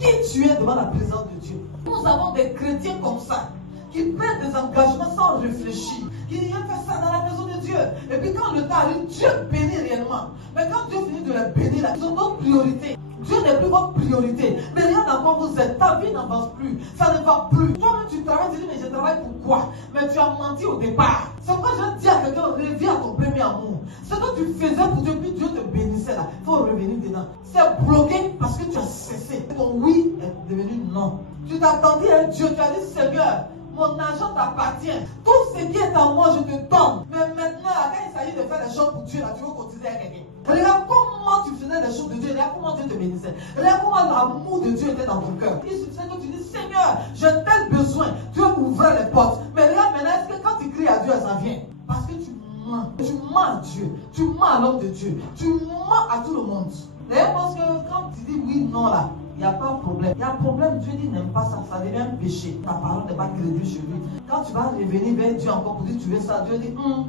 qui tu es devant la présence de Dieu. Nous avons des chrétiens comme ça, qui prennent des engagements sans réfléchir, qui disent faire ça dans la maison de Dieu. Et puis quand le temps arrive, Dieu bénit réellement. Mais quand Dieu finit de les bénir, ils ont d'autres priorités. Dieu n'est plus votre priorité. Mais rien à quoi vous êtes. Ta vie n'avance plus. Ça ne va plus. Toi-même, tu travailles, tu dis, mais je travaille pourquoi? Mais tu as menti au départ. C'est pourquoi je dis à quelqu'un, reviens à ton premier amour. Ce que tu faisais pour Dieu, puis Dieu te bénissait là. Il faut revenir dedans. C'est bloqué parce que tu as cessé. Ton oui est devenu non. Tu t'attendais à Dieu, tu as dit, Seigneur, mon argent t'appartient. Tout ce qui est à moi, je te donne. Mais maintenant, là, quand il s'agit de faire des choses pour Dieu, là, tu veux cotiser à quelqu'un. Regarde comment tu faisais les choses de Dieu. Regarde comment Dieu te bénissait. Regarde comment l'amour de Dieu était dans ton cœur. Il suffisait que tu dis, Seigneur, j'ai tel besoin. Dieu ouvrait les portes. Mais regarde maintenant, est-ce que quand tu cries à Dieu, ça vient? Parce que tu mens. Tu mens à Dieu. Tu mens à l'homme de Dieu. Tu mens à tout le monde. D'ailleurs, parce que quand tu dis oui, non, là, il n'y a pas de problème. Il y a un problème, Dieu dit n'aime pas ça, ça devient un péché. Ta parole n'est pas crédible chez lui. Quand tu vas revenir vers Dieu encore pour dire tu veux ça, Dieu dit mon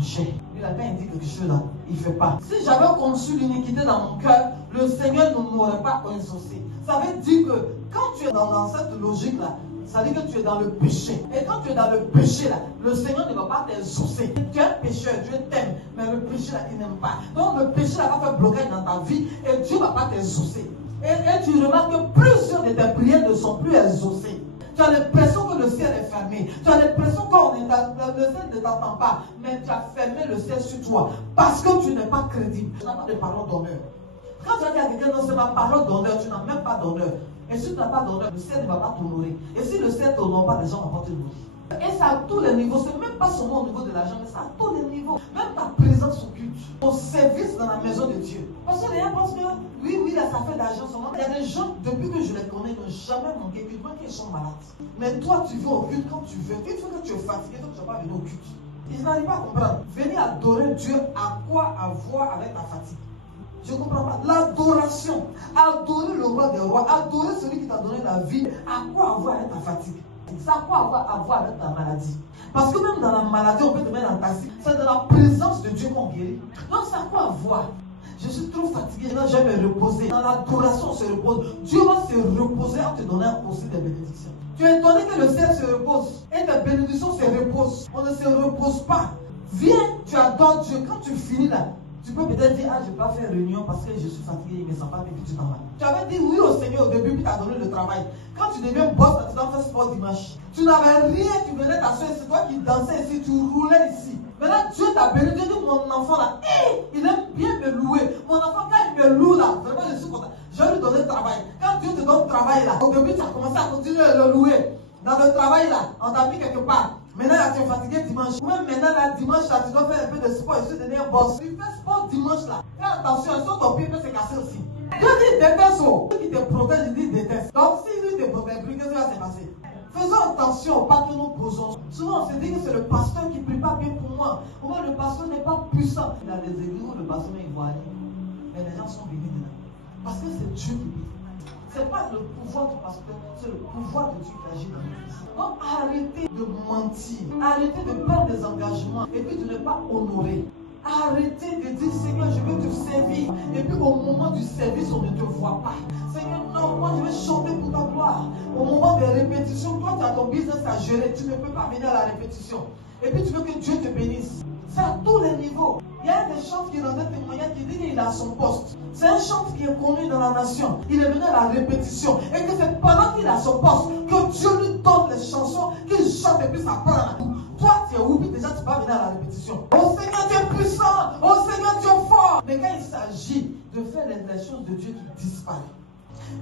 cher. Lui, là, quand il dit quelque chose là, il ne fait pas. Si j'avais conçu l'iniquité dans mon cœur, le Seigneur ne m'aurait pas exaucé. Ça veut dire que quand tu es dans cette logique là, ça veut dire que tu es dans le péché. Et quand tu es dans le péché là, le Seigneur ne va pas t'exaucer. Tu es un pécheur, Dieu t'aime, mais le péché là, il n'aime pas. Donc le péché là va faire blocage dans ta vie et Dieu ne va pas t'exaucer. Et tu remarques que plusieurs de tes prières ne sont plus exaucées. Tu as l'impression que le ciel est fermé. Tu as l'impression que le ciel ne t'entend pas. Mais tu as fermé le ciel sur toi. Parce que tu n'es pas crédible. Tu n'as pas de parole d'honneur. Quand tu as dit à quelqu'un, non, c'est ma parole d'honneur, tu n'as même pas d'honneur. Et si tu n'as pas d'honneur, le ciel ne va pas t'honorer. Et si le ciel ne t'honore pas, les gens vont pas te honorer. Et ça à tous les niveaux. C'est même pas seulement au niveau de l'argent, mais ça à tous les niveaux. Même ta présence au culte, ton service dans la maison de Dieu. Parce que les gens pensent que oui, là, ça fait d'argent seulement. Il y a des gens, depuis que je les connais, ils n'ont jamais manqué culte, même qu'ils sont malades. Mais toi, tu viens au culte quand tu veux. Une fois que tu es fatigué, donc tu ne vas pas venir au culte. Ils n'arrivent pas à comprendre. Venir adorer Dieu, à quoi avoir avec ta fatigue? Je ne comprends pas. L'adoration, adorer le roi des rois, adorer celui qui t'a donné la vie, à quoi avoir avec ta fatigue? C'est à quoi avoir avec ta maladie. Parce que même dans la maladie, on peut te mettre en taxi. C'est dans la présence de Dieu qu'on guérit. Donc c'est à quoi avoir? Je suis trop fatigué, je vais me reposer. Dans l'adoration, on se repose. Dieu va se reposer en te donnant aussi des bénédictions. Tu es étonné que le ciel se repose et tes bénédictions se reposent. On ne se repose pas. Viens, tu adores Dieu. Quand tu finis là, tu peux peut-être dire, je ne vais pas faire réunion parce que je suis fatigué, il ne me sent pas bien, puis tu t'en vas. Tu avais dit oui au Seigneur au début, puis tu as donné le travail. Quand tu deviens boss, tu dois faire sport dimanche. Tu n'avais rien, tu venais t'asseoir, c'est toi qui dansais ici, tu roulais ici. Maintenant, Dieu t'a béni, Dieu dit, mon enfant là, il aime bien me louer. Mon enfant, quand il me loue là, vraiment, je suis content. Je vais lui donner le travail. Quand Dieu te donne le travail là, au début, tu as commencé à continuer à le louer. Dans le travail là, on t'a mis quelque part. Maintenant là, tu es fatigué dimanche. Même maintenant là, dimanche là, tu dois faire un peu de sport. Je suis devenu un boss. Tu fais sport dimanche là. Fais attention, sinon ton pied peut se casser aussi. Dieu dit déteste. Celui qui te protège, il dit déteste. Donc si lui te protège plus, qu'est-ce qui va se passer? Faisons attention aux pas que nous posons. Souvent on se dit que c'est le pasteur qui ne prie pas bien pour moi. Au moins le pasteur n'est pas puissant. Il y a des églises où le pasteur est ivoirien. Et les gens sont venus dedans. Parce que c'est Dieu qui prie. Ce n'est pas le pouvoir du pasteur, c'est le pouvoir de Dieu qui agit dans l'église. Donc arrêtez de mentir, arrêtez de prendre des engagements et puis de ne pas honorer. Arrêtez de dire Seigneur, je veux te servir. Et puis au moment du service, on ne te voit pas. Seigneur, non, moi je vais chanter pour ta gloire. Au moment des répétitions, toi tu as ton business à gérer, tu ne peux pas venir à la répétition. Et puis tu veux que Dieu te bénisse. C'est à tous les niveaux. Il y a des chantres qui rendaient témoignage qui dit qu'il a son poste. C'est un chantre qui est connu dans la nation. Il est venu à la répétition. Et que c'est pendant qu'il a son poste que Dieu lui donne les chansons qu'il chante et puis ça part à la boue. Toi, tu es oublié déjà, tu vas venir à la répétition. Oh Seigneur, tu es puissant. Oh Seigneur, tu es fort. Mais quand il s'agit de faire les choses de Dieu, tu disparais.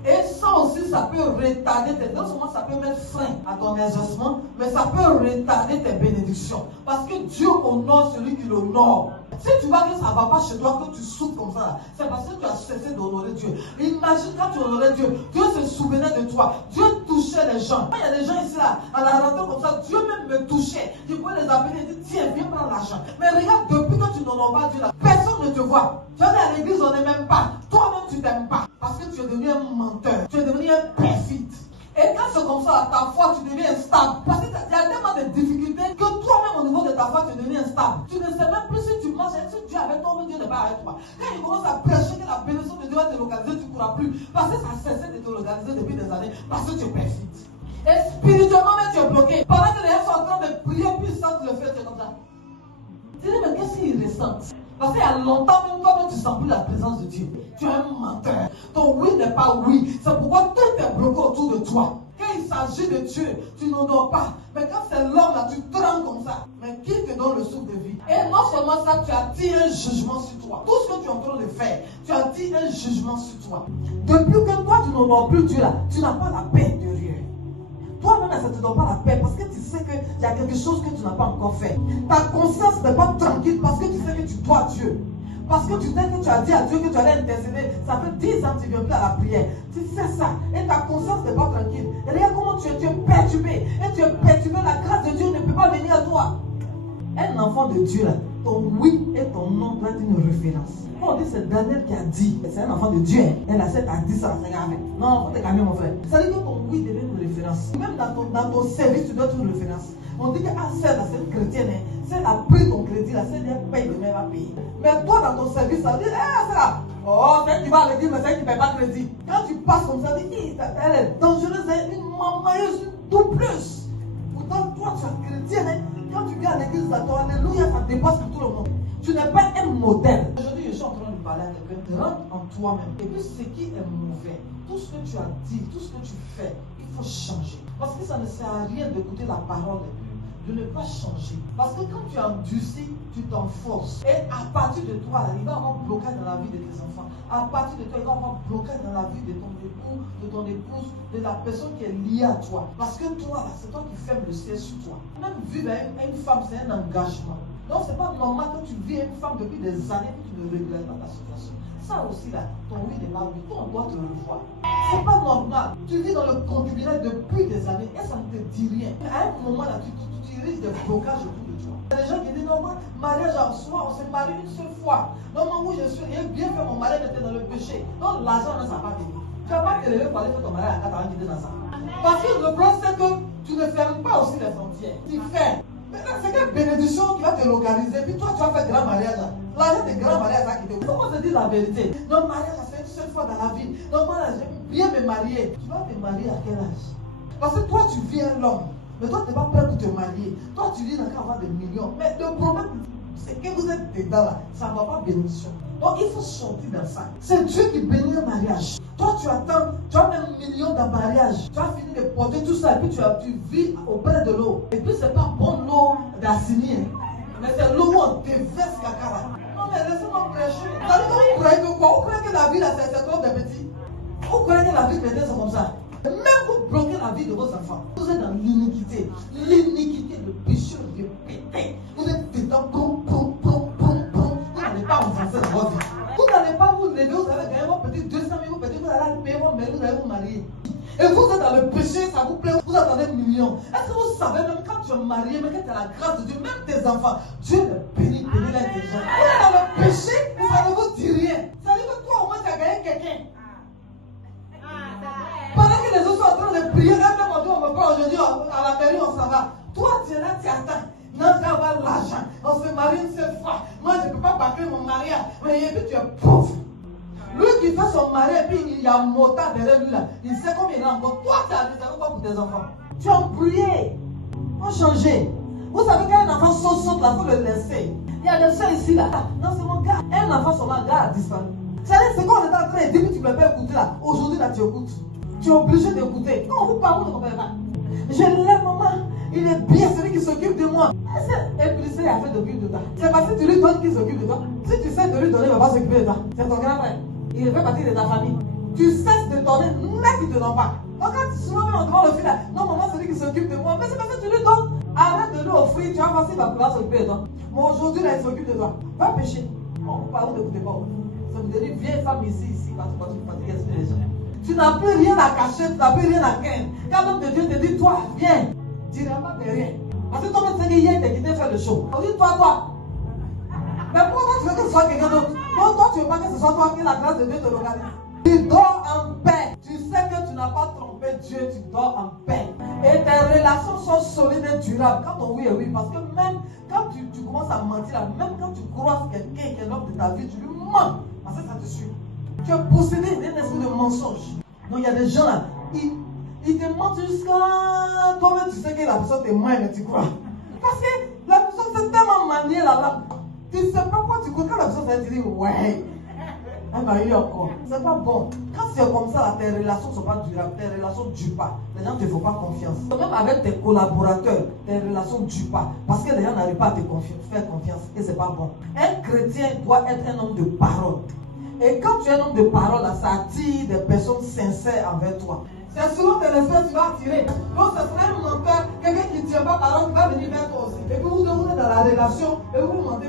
Et ça aussi, ça peut retarder non seulement ça peut mettre frein à ton exaucement, mais ça peut retarder tes bénédictions. Parce que Dieu honore celui qui l'honore. Si tu vois que ça ne va pas chez toi, que tu souffres comme ça, c'est parce que tu as cessé d'honorer Dieu. Imagine quand tu honorais Dieu, Dieu se souvenait de toi. Dieu touchait les gens. Il y a des gens ici là, à la rentrée comme ça, Dieu même me touchait. Je pouvais les appeler et dire, tiens, viens prendre l'argent. Mais regarde, depuis que tu n'honores pas Dieu là, personne ne te voit. Tu vas à l'église, on ne m'aime pas. Toi-même, tu t'aimes pas. Parce que tu es devenu un menteur. Tu es devenu un perfide. Et quand c'est comme ça, ta foi, tu deviens instable. Parce qu'il y a tellement de difficultés que toi-même, au niveau de ta foi, tu deviens instable. Tu ne sais même plus si tu marches. Si Dieu avait tombé, Dieu n'est pas avec toi. Quand il commence à prêcher que la bénédiction de Dieu va te localiser, tu ne pourras plus. Parce que ça a cessé de te localiser depuis des années. Parce que tu es perfide. Et spirituellement, même tu es bloqué. Pendant que les gens sont en train de prier, puis ils sentent le feu, tu es comme ça. Tu dis, mais qu'est-ce qu'ils ressentent? Parce qu'il y a longtemps, même toi-même, tu ne sens plus la présence de Dieu. Tu es un menteur. Ton oui n'est pas oui. C'est pourquoi tout est bloqué autour de toi. Quand il s'agit de Dieu, tu n'honores pas. Mais quand c'est l'homme là, tu trembles comme ça. Mais qui te donne le souffle de vie? Et non seulement ça, tu attires un jugement sur toi. Tout ce que tu es en train de faire, tu attires un jugement sur toi. Depuis que toi, tu n'honores plus Dieu là, tu n'as pas la paix de rien. Toi-même, ça ne te donne pas la paix parce que tu sais qu'il y a quelque chose que tu n'as pas encore fait. Ta conscience n'est pas tranquille parce que tu sais que tu dois Dieu. Parce que tu sais que tu as dit à Dieu que tu allais intercéder. Ça fait 10 ans que tu ne viens plus à la prière. Tu sais ça. Et ta conscience n'est pas tranquille. Et regarde comment tu es perturbé. Et tu es perturbé. La grâce de Dieu ne peut pas venir à toi. Un enfant de Dieu, là, ton oui et ton non doit être une référence. Quand on dit c'est Daniel qui a dit, c'est un enfant de Dieu. Et la sœur a dit ça, c'est grave. Non, faut te calmer mon frère. Ça veut dire que ton oui devient une référence. Même dans ton service, tu dois être une référence. On dit que c'est une chrétienne, c'est elle a pris ton crédit, là, c'est elle paye, demain elle va payer. Mais toi, dans ton service, ça dit, c'est là. Oh, c'est elle qui va le dire, mais c'est elle qui ne paye pas de crédit. Quand tu passes comme ça, elle est dangereuse, elle est une mamailleuse, une doubleuse. Pourtant, toi, tu es chrétienne, quand tu viens à l'église, alléluia, ça dépasse pour tout le monde. Tu n'es pas un modèle. Aujourd'hui, je suis en train de parler à quelqu'un. Rentre en toi-même. Et puis, ce qui est mauvais, tout ce que tu as dit, tout ce que tu fais, il faut changer. Parce que ça ne sert à rien d'écouter la parole de ne pas changer. Parce que quand tu endurcis, tu t'enforces. Et à partir de toi, il va y avoir un blocage dans la vie de tes enfants. À partir de toi, il va y avoir un blocage dans la vie de ton époux, de ton épouse, de la personne qui est liée à toi. Parce que toi, c'est toi qui fermes le ciel sur toi. Même vivre avec une femme, c'est un engagement. Donc, c'est pas normal que tu vis une femme depuis des années et que tu ne régles pas ta situation. Ça aussi, là, ton oui n'est pas oui. Toi, on doit te le revoir. C'est pas normal. Tu vis dans le concubinage depuis des années et ça ne te dit rien. À un moment, là, tu risques des blocages autour de toi. Il y a des gens qui disent, non, moi, mariage en soi, on s'est marié une seule fois. Non, moi, où je suis, j'ai bien fait mon mariage, j'étais dans le péché. Donc, l'argent ne s'est pas venu. Tu n'as pas te lever pour aller faire ton mariage à 4 ans qui était dans ça. Parce que le problème, c'est que tu ne fermes pas aussi les frontières. Tu fais. C'est quelle bénédiction qui va te localiser. Puis toi, tu vas faire grand mariage. L'argent des grands mariages là qui te. Comment se dit la vérité? Non, mariage, c'est une seule fois dans la vie. Non, moi, j'aime bien me marier. Tu vas te marier à quel âge? Parce que toi, tu vis un homme. Mais toi, tu n'es pas prêt pour te marier. Toi, tu dis qu'il avoir des millions. Mais le problème, c'est que vous êtes dedans là. Ça ne va pas bénédiction. Donc, il faut sortir dans ça. C'est Dieu qui bénit un mariage. Toi, tu attends, tu as 1 million dans mariage. Tu as fini de porter tout ça et puis tu vis auprès de l'eau. Et puis, ce n'est pas bonne l'eau d'assigner. Mais c'est l'eau où on déverse caca là. Non, mais laissez-moi prêcher. Ça veut dire que vous croyez que quoi? Vous croyez que la vie là, c'est trop des petits? Vous croyez que la vie chrétienne, c'est comme ça? Même vous bloquez la vie de vos enfants. Vous êtes dans l'iniquité. L'iniquité, le péché de péter. Vous êtes dedans, vous n'allez pas avancer dans votre vie. Vous n'allez pas vous lever, vous allez gagner votre petit 200 000, vous allez payer votre mère, vous allez vous marier. Et vous êtes dans le péché, ça vous plaît, vous attendez millions. Est-ce que vous savez, même quand tu es marié, mais quand tu as la grâce de Dieu, même tes enfants, Dieu les bénit les gens. Vous êtes dans le péché, ça ne vous dit rien. Ça veut dire que toi, au moins, tu as gagné quelqu'un. Pendant que les autres sont en train de prier, même on dit, on me prend aujourd'hui, à la mairie, on s'en va. Toi, tu es là, tu attends. Non, je vais avoir l'argent. On se marie une seule fois. Moi, je ne peux pas bâcler mon mariage. Mais et puis, tu es pauvre. Lui qui fait son mariage, et puis il y a un motard derrière lui là. Il sait combien il a encore. Toi, tu as dit, quoi pour tes enfants? Tu as embrouillé. Il faut changer. Vous savez qu'un enfant saute là, il faut le laisser. Il y a des soeurs ici là. Non, c'est mon gars. Un enfant sur mon gars a disparu. C'est quand on est en train de dire que tu ne peux pas écouter là. Aujourd'hui là, tu écoutes. Tu es obligé d'écouter. Quand on vous parle, vous ne comprenez pas. Je l'aime, maman. Il est bien celui qui s'occupe de moi. Et puis il a fait de de toi. C'est parce que tu lui donnes qu'il s'occupe de toi. Si tu sais de lui donner, il ne va pas s'occuper de toi. C'est ton grand frère. Il fait partie de ta famille. Tu cesses de donner, mais tu ne te donnes pas. Donc quand souvent on demande le fil là, non maman c'est lui qui s'occupe de moi. Mais c'est parce que tu lui donnes. Arrête de lui offrir, tu vas voir s'il va pouvoir s'occuper de toi. Mais aujourd'hui là, il s'occupe de toi. Va pécher. On vous parle, n'écoutez pas. Ça vous dit, viens femme ici, parce que tu fatigues l'inspiration. Tu n'as plus rien à cacher, tu n'as plus rien à craindre. Quand l'homme de Dieu te dit, toi, viens, tu n'iras pas de rien. Parce que toi-même, c'est hier, tu as quitté faire le show. On dit, toi. Mais pourquoi tu veux que ce soit quelqu'un d'autre? Toi, tu ne veux pas que ce soit toi que la grâce de Dieu te regarde. Tu dors en paix. Tu sais que tu n'as pas trompé Dieu, tu dors en paix. Et tes relations sont solides et durables. Quand on oui est oui, parce que même quand tu commences à mentir, là, même quand tu croises quelqu'un qui est l'homme de ta vie, tu lui mens. Parce que ça te suit. Tu es possédé d'un esprit de mensonge. Donc il y a des gens là, ils te mentent jusqu'à toi-même, tu sais que la personne te ment, mais tu crois. Parce que la personne s'est tellement maniée là. Tu ne sais pas quoi tu crois. Quand la personne te dit, ouais, elle m'a eu encore. C'est pas bon. Quand c'est comme ça, là, tes relations ne sont pas durables, tes relations ne durent pas. Les gens ne te font pas confiance. Même avec tes collaborateurs, tes relations ne durent pas. Parce que les gens n'arrivent pas à te faire confiance. Et c'est pas bon. Un chrétien doit être un homme de parole. Et quand tu es un homme de parole, là, ça attire des personnes sincères envers toi. C'est selon tes espèces tu vas attirer. Donc, ce serait un menteur, quelqu'un qui ne tient pas parole, qui va venir vers toi aussi. Et puis, vous êtes dans la relation, et vous mentez.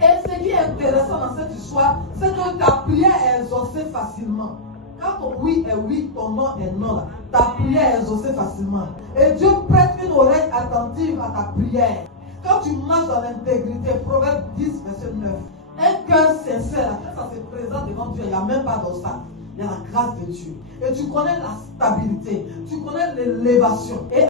Et ce qui est intéressant dans cette histoire, c'est que ta prière est exaucée facilement. Quand ton oui est oui, ton non est non, là, ta prière est exaucée facilement. Et Dieu prête une oreille attentive à ta prière. Quand tu marches dans l'intégrité, Proverbe 10, verset 9, un cœur sincère, quand ça se présente devant Dieu, il n'y a même pas d'obstacle. Il y a la grâce de Dieu. Et tu connais la stabilité. Tu connais l'élévation. Et